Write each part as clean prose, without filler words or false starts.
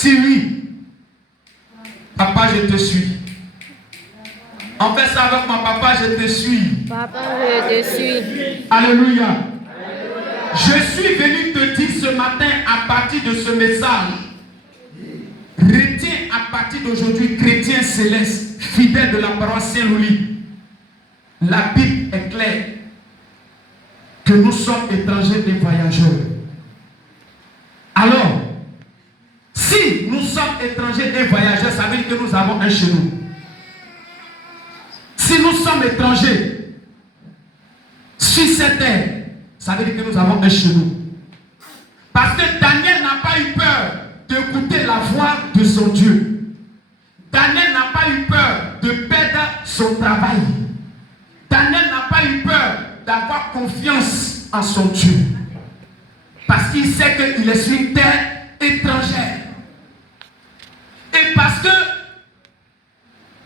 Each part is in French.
Si oui, papa, je te suis. On fait ça avec mon papa, je te suis. Papa, je te suis. Alléluia. Je suis venu te dire ce matin à partir de ce message. Retiens à partir d'aujourd'hui, chrétien céleste, fidèle de la paroisse Saint-Louis. La Bible est claire que nous sommes étrangers et voyageurs. Alors, si nous sommes étrangers et voyageurs, ça veut dire que nous avons un chez nous. Si nous sommes étrangers sur cette terre, ça veut dire que nous avons un chez nous. Parce que Daniel n'a pas eu peur d'écouter la voix de son Dieu. Daniel n'a pas eu peur de perdre son travail. Daniel n'a pas eu peur d'avoir confiance en son Dieu. Parce qu'il sait qu'il est sur une terre étrangère. Et parce que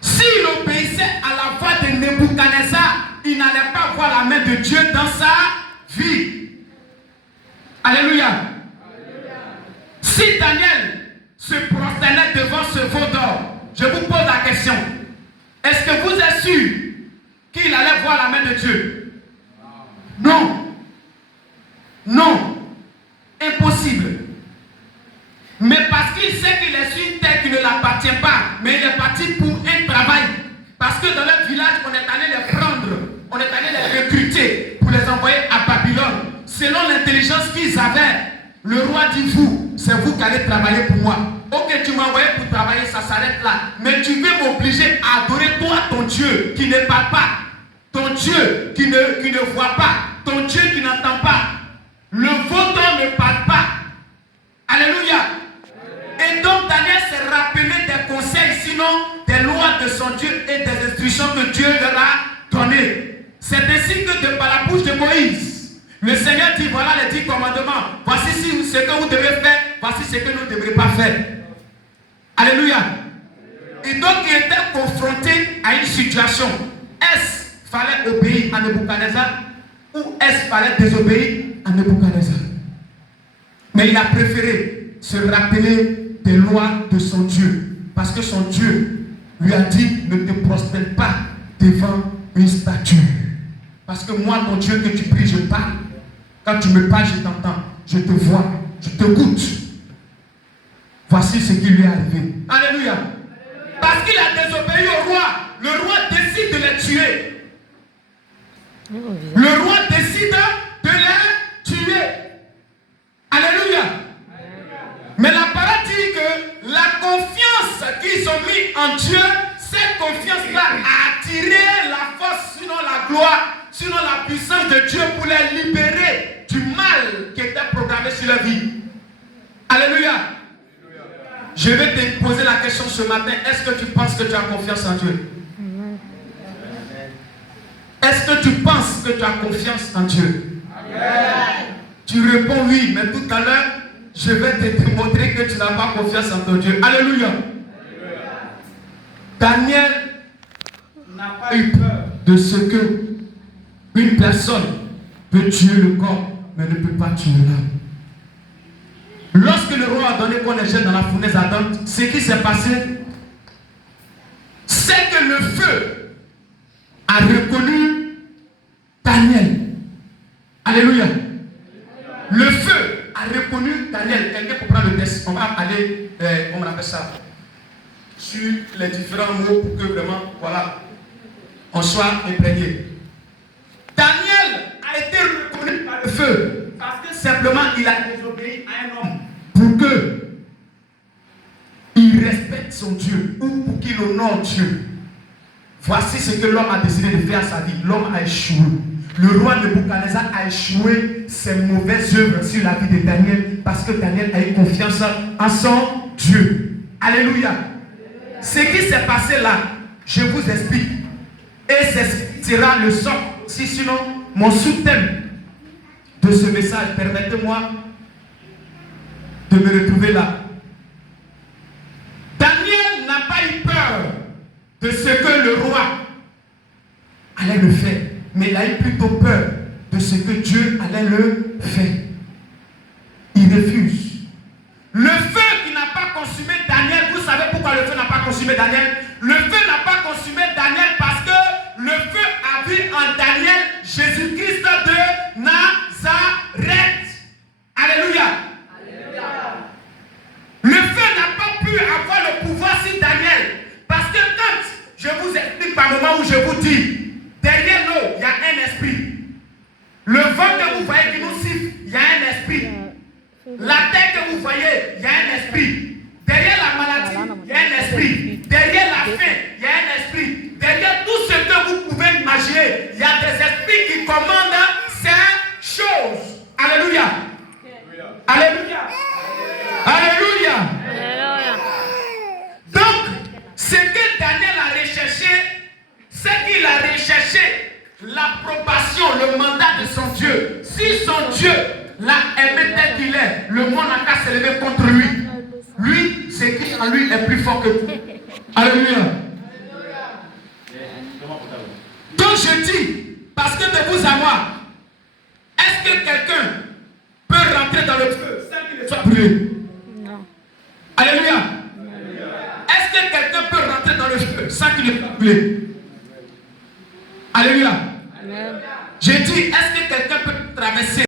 s'il obéissait à la voix de Nebuchadnezzar, il n'allait pas voir la main de Dieu dans sa vie. Alléluia. Si Daniel se prosternait devant ce veau d'or, je vous pose la question. Est-ce que vous êtes sûr qu'il allait voir la main de Dieu? Non. Non. Impossible. Mais parce qu'il sait qu'il est sur une terre qui ne l'appartient pas, mais il est parti pour un travail. Parce que dans leur village, on est allé les prendre, on est allé les recruter pour les envoyer à Babylone. Selon l'intelligence qu'ils avaient, le roi dit c'est vous qui allez travailler pour moi. Ok, tu m'as envoyé pour travailler, ça s'arrête là. Mais tu veux m'obliger à adorer toi, ton Dieu, qui ne parle pas. Ton Dieu qui ne voit pas. Ton Dieu qui n'entend pas. Le vautour ne parle pas. Alléluia. Et donc Daniel s'est rappelé des conseils, sinon des lois de son Dieu et des instructions que Dieu leur a données. C'est ainsi que par la bouche de Moïse, le Seigneur dit, voilà les 10 commandements. Voici ce que vous devez faire, voici ce que vous ne devrez pas faire. Alléluia. Et donc il était confronté à une situation. Est-ce fallait obéir à Nebuchadnezzar ou est-ce fallait désobéir à Nebuchadnezzar? Mais il a préféré se rappeler des lois de son Dieu. Parce que son Dieu lui a dit, ne te prosterne pas devant une statue. Parce que moi, ton Dieu que tu pries, je parle. Quand tu me parles, je t'entends. Je te vois. Je te goûte. Voici ce qui lui est arrivé. Alléluia. Parce qu'il a désobéi au roi. Le roi décide de les tuer. Le roi décide de les tuer. Alléluia. Mais la parole dit que la confiance qu'ils ont mis en Dieu, cette confiance-là a attiré la force, sinon la gloire, sinon la puissance de Dieu pour les libérer du mal qui était programmé sur leur vie. Alléluia. Je vais te poser la question ce matin. Est-ce que tu penses que tu as confiance en Dieu? Est-ce que tu penses que tu as confiance en Dieu? Tu réponds oui, mais tout à l'heure, je vais te démontrer que tu n'as pas confiance en ton Dieu. Alléluia. Daniel n'a pas eu peur de ce que une personne peut tuer le corps, mais ne peut pas tuer l'âme. Lorsque le roi a donné qu'on les jette dans la fournaise ardente, ce qui s'est passé, c'est que le feu a reconnu Daniel. Alléluia. Le feu a reconnu Daniel. Quelqu'un pour prendre le test. On va aller, on appelle ça, sur les différents mots pour que vraiment, voilà, on soit imprégné. Daniel a été reconnu par le feu parce que simplement il a désobéi à un homme pour que il respecte son Dieu ou pour qu'il honore Dieu. Voici ce que l'homme a décidé de faire à sa vie. L'homme a échoué. Le roi Nebuchadnezzar a échoué ses mauvaises œuvres sur la vie de Daniel parce que Daniel a eu confiance en son Dieu. Alléluia. Ce qui s'est passé là, je vous explique. Et ce sera le socle. Si sinon, mon sous-thème de ce message, permettez-moi de me retrouver là. Daniel n'a pas eu peur de ce que le roi allait le faire, mais il a eu plutôt peur de ce que Dieu allait le faire. Il refuse. Le feu qui n'a pas consumé consumé Daniel. Le feu n'a pas consumé Daniel parce que le feu a vu en Daniel Jésus-Christ de Nazareth. Alléluia. Le feu n'a pas pu avoir le pouvoir sur Daniel. Parce que quand je vous explique par moment où je vous dis, derrière l'eau, il y a un esprit. Le vent que vous voyez qui nous siffle, il y a un esprit. La terre que vous voyez, il y a un esprit. Derrière la maladie, il y a un esprit. Derrière la faim, il y a un esprit. Derrière tout ce que vous pouvez imaginer, il y a des esprits qui commandent ces choses. Alléluia. Alléluia. Alléluia. Donc, ce que Daniel a recherché, c'est qu'il a recherché l'approbation, le mandat de son Dieu. Si son Dieu l'a aimé tel qu'il est, le monde n'a qu'à se lever contre lui. Lui, ce qui en lui est plus fort que tout. Alléluia. Donc je dis, parce que de vous à moi, est-ce que quelqu'un peut rentrer dans le feu sans qu'il ne soit brûlé? Non. Alléluia. Est-ce que quelqu'un peut rentrer dans le feu sans qu'il ne soit brûlé? Alléluia. J'ai dit, est-ce que quelqu'un peut traverser